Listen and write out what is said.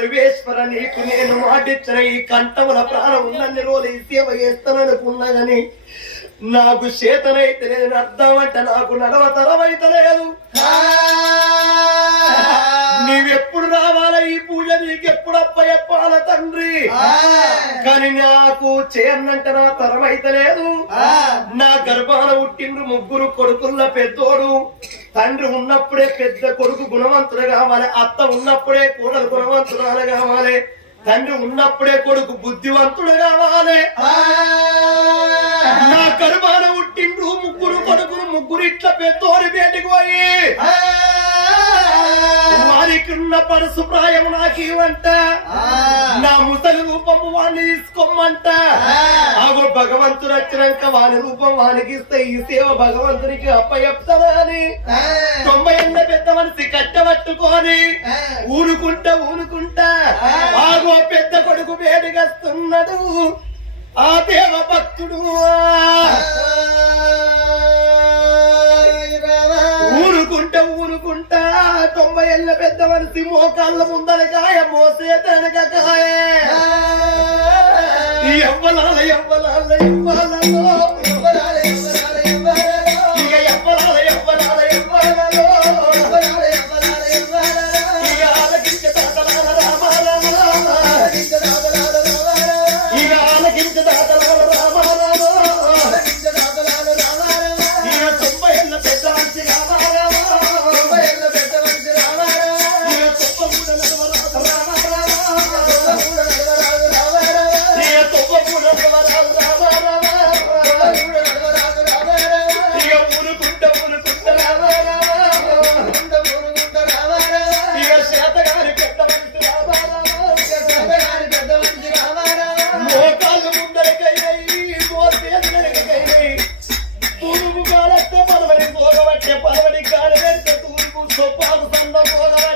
నేను మాటిచ్చిన ఈ కంఠముల ప్రాణం ఉన్నన్ని రోజులు ఈ సేవ చేస్తాననుకున్నా కానీ నాకు చేతనైతే లేదు అర్థం నాకు నడవ తరమైతే లేదు నీవెప్పుడు రావాలా ఈ పూజ? నీకెప్పుడు అప్ప చెప్పాల తండ్రి? కానీ నాకు చేయనంటే నా తరమైతలేదు. నా గర్భాన పుట్టిండ్రు ముగ్గురు కొడుకుల పెద్దోడు. తండ్రి ఉన్నప్పుడే పెద్ద కొడుకు గుణవంతుడు కావాలి అత్త ఉన్నప్పుడే కూడలు గుణవంతురాలు కావాలి తండ్రి ఉన్నప్పుడే కొడుకు బుద్ధివంతుడు కావాలి. నా కరుమాన ఉట్టిండు ముగ్గురు కొడుకులు ముగ్గురు ఇట్లా పెద్దోరి బయటకు పోయి. ఉన్న పరసు ప్రాయం నాకు ఇవ్వంట. నా ముసలి రూపము వాడిని తీసుకోమంట. ఆగో భగవంతుడు వచ్చినాక వాని రూపం వానికి ఇస్తే ఈ సేవ భగవంతునికి అప్పచెప్తారా అని. తొంభై ఎన్న పెద్ద మనిషి కట్టబట్టుకొని ఊరుకుంటా ఊరుకుంటా ఆగో పెద్ద కొడుకు వేడిగస్తున్నాడు ఆ దేవ భక్తుడు ఊరుకుంటా తొంభై ఏళ్ళ పెద్ద మనిషి మోకాళ్ళ ముందర కాయ మోసే తనక కాయ. ఎవ్వలాల ఎవ్వలాల ఎవ్వలలో గొప్ప సందర్భంలో